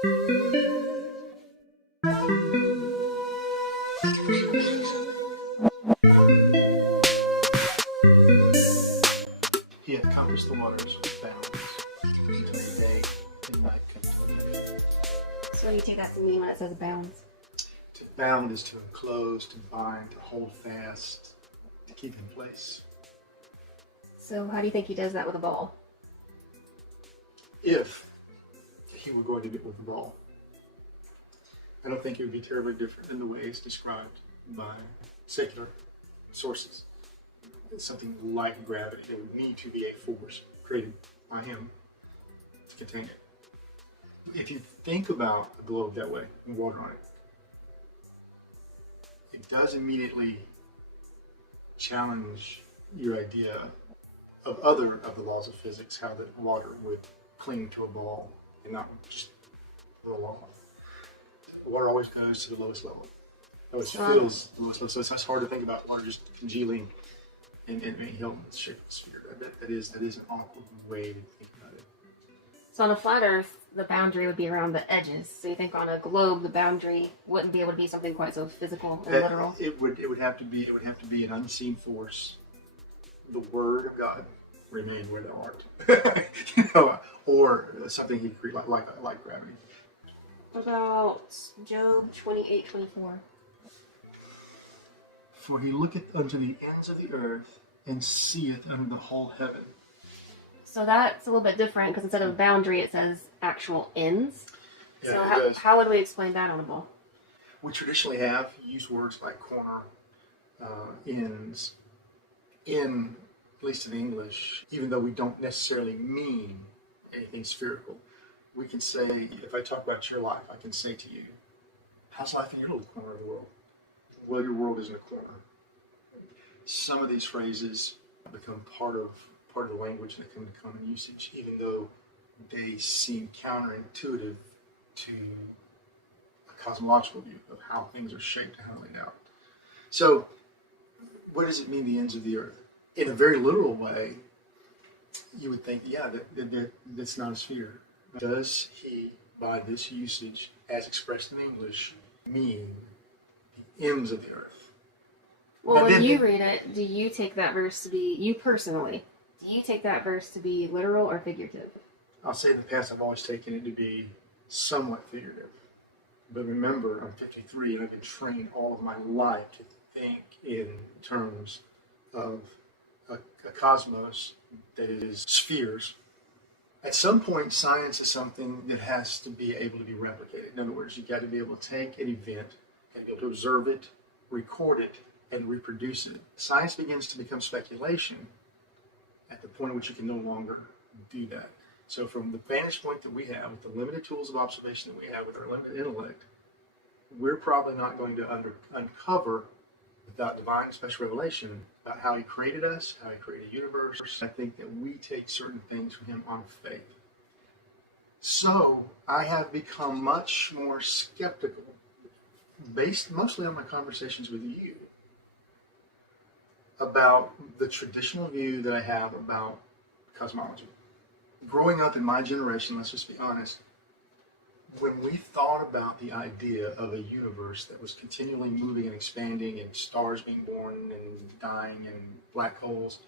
He hath compassed the waters with bounds until the day and night come to an end. So you take that to mean when it says bounds? To bound is to enclose, to bind, to hold fast, to keep in place. So how do you think he does that with a ball? If he were going to get with the ball, I don't think it would be terribly different than the way it's described by secular sources. It's something like gravity. There would need to be a force created by him to contain it. If you think about a globe that way and water on it, it does immediately challenge your idea of other of the laws of physics, how that water would cling to a ball and not just roll off. Water always goes to the lowest level. It always feels the lowest level. So it's hard to think about water just congealing and held in the shape of a sphere. That is an awkward way to think about it. So on a flat Earth, the boundary would be around the edges. So you think on a globe, the boundary wouldn't be able to be something quite so physical and literal? It would have to be an unseen force. The Word of God remain where thou art, or something he created like gravity. What about Job 28:24? For he looketh unto the ends of the earth and seeth under the whole heaven. So that's a little bit different because instead of boundary, it says actual ends. Yeah, so how would we explain that on a ball? We traditionally have used words like corner, ends, in, at least in English, even though we don't necessarily mean anything spherical. We can say, if I talk about your life, I can say to you, how's life in your little corner of the world? Well, your world is in a corner. Some of these phrases become part of the language and they come into common usage, even though they seem counterintuitive to a cosmological view of how things are shaped and how they're laid out. So, what does it mean, the ends of the earth? In a very literal way, you would think, yeah, that's not a sphere. Does he, by this usage, as expressed in English, mean the ends of the earth? Well, when you read it, do you take that verse to be, you personally, do you take that verse to be literal or figurative? I'll say in the past I've always taken it to be somewhat figurative. But remember, I'm 53 and I've been trained all of my life to think in terms of a cosmos that is spheres. At some point, science is something that has to be able to be replicated. In other words, you've got to be able to take an event and be able to observe it, record it, and reproduce it. Science begins to become speculation at the point at which you can no longer do that. So from the vantage point that we have, with the limited tools of observation that we have with our limited intellect, we're probably not going to uncover, without divine special revelation, about how he created us, how he created the universe. I think that we take certain things from him on faith. So I have become much more skeptical, based mostly on my conversations with you, about the traditional view that I have about cosmology. Growing up in my generation, let's just be honest, when we thought about the idea of a universe that was continually moving and expanding and stars being born and dying and black holes,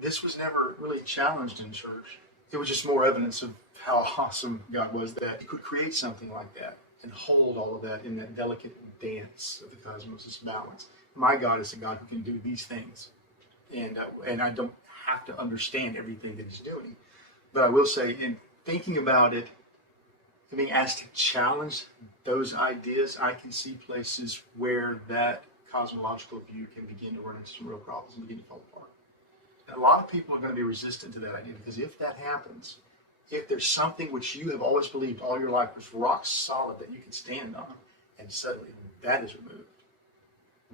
this was never really challenged in church. It was just more evidence of how awesome God was that he could create something like that and hold all of that in that delicate dance of the cosmos, this balance. My God is a God who can do these things. And I don't have to understand everything that he's doing. But I will say, in thinking about it, being asked to challenge those ideas, I can see places where that cosmological view can begin to run into some real problems and begin to fall apart. And a lot of people are going to be resistant to that idea, because if that happens, if there's something which you have always believed all your life was rock solid that you can stand on, and suddenly that is removed,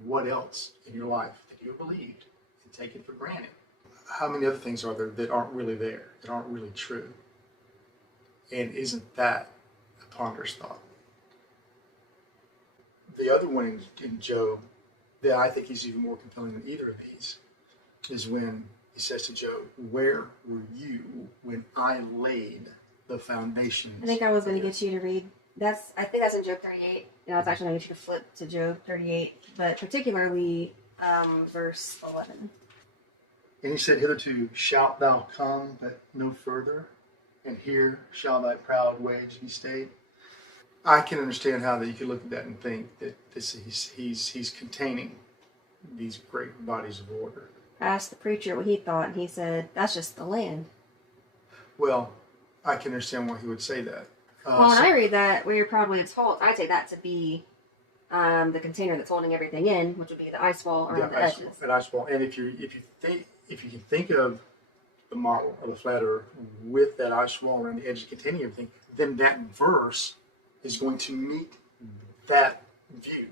what else in your life that you believed and taken for granted? How many other things are there that aren't really there, that aren't really true? And isn't that a ponderous thought? The other one in Job that I think is even more compelling than either of these is when he says to Job, where were you when I laid the foundations. I think I was going to get you to read. I think that's in Job 38. And I was actually going to get you to flip to Job 38, but particularly verse 11. And he said, hitherto shalt thou come, but no further, and here shall thy proud waves be stayed. I can understand how that you could look at that and think that he's containing these great bodies of water. I asked the preacher what he thought, and he said, that's just the land. Well, I can understand why he would say that. Well, when I read that, where you're probably told, I take that to be the container that's holding everything in, which would be the ice wall around the edges. An ice wall. And if you can think of the model of the flat Earth with that ice wall around the edges containing everything, then that verse is going to meet that view.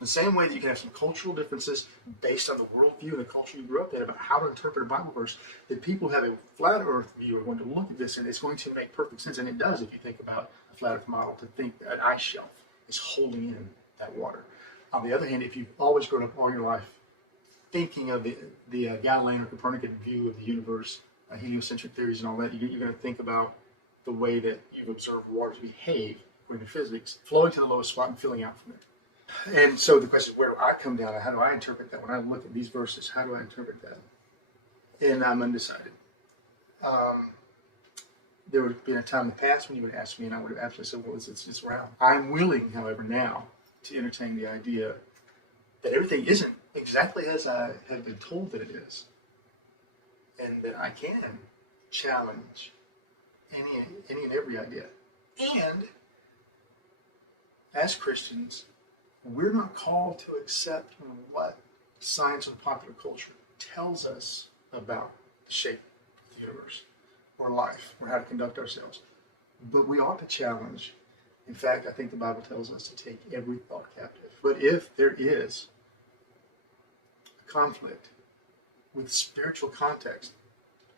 The same way that you can have some cultural differences based on the worldview and the culture you grew up in about how to interpret a Bible verse, that people have a flat Earth view are going to look at this and it's going to make perfect sense. And it does if you think about a flat Earth model, to think that an ice shelf is holding in that water. On the other hand, if you've always grown up all your life thinking of the Galilean or Copernican view of the universe, heliocentric theories and all that, you're going to think about the way that you've observed waters behave according to physics, flowing to the lowest spot and filling out from there. And so the question is, where do I come down? How do I interpret that? When I look at these verses, how do I interpret that? And I'm undecided. There would have been a time in the past when you would ask me, and I would have absolutely said, well, it's round. I'm willing, however, now to entertain the idea that everything isn't exactly as I have been told that it is, and that I can challenge any and every idea. And as Christians, we're not called to accept what science and popular culture tells us about the shape of the universe or life or how to conduct ourselves. But we ought to challenge. In fact, I think the Bible tells us to take every thought captive. But if there is a conflict with spiritual context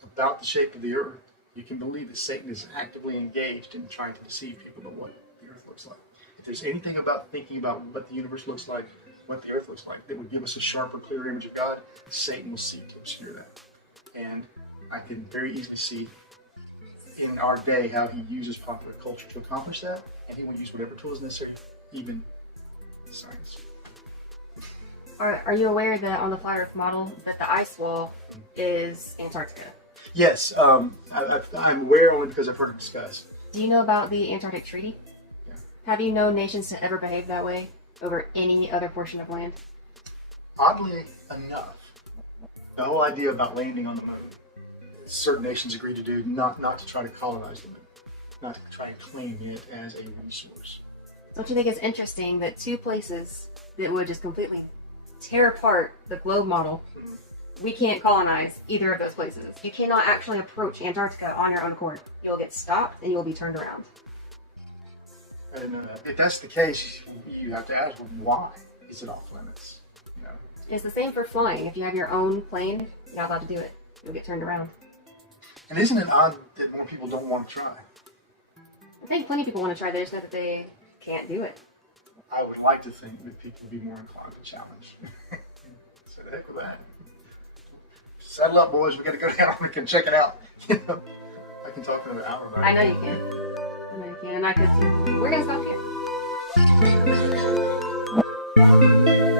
about the shape of the earth, you can believe that Satan is actively engaged in trying to deceive people about what the earth looks like. If there's anything about thinking about what the universe looks like, what the earth looks like, that would give us a sharper, clearer image of God, Satan will seek to obscure that. And I can very easily see in our day how he uses popular culture to accomplish that, and he will use whatever tool is necessary, even science. Are you aware that on the flat Earth model that the ice wall is Antarctica? Yes, I'm aware only because I've heard it discussed. Do you know about the Antarctic Treaty? Yeah. Have you known nations to ever behave that way over any other portion of land? Oddly enough, the whole idea about landing on the moon, certain nations agreed to do, not to try to colonize the moon, not to try and claim it as a resource. Don't you think it's interesting that two places that would just completely tear apart the globe model, we can't colonize either of those places? You cannot actually approach Antarctica on your own accord. You will get stopped and you will be turned around. I didn't know that. If that's the case, you have to ask, why is it off limits? You know? It's the same for flying. If you have your own plane, you're not allowed to do it. You'll get turned around. And isn't it odd that more people don't want to try? I think plenty of people want to try. They just know that they can't do it. I would like to think that people would be more inclined to challenge. So the heck with that. Saddle up, boys. We got to go down. We can check it out. I can talk another hour about it. I know you can. I know you can. And I could too. We're going to stop here.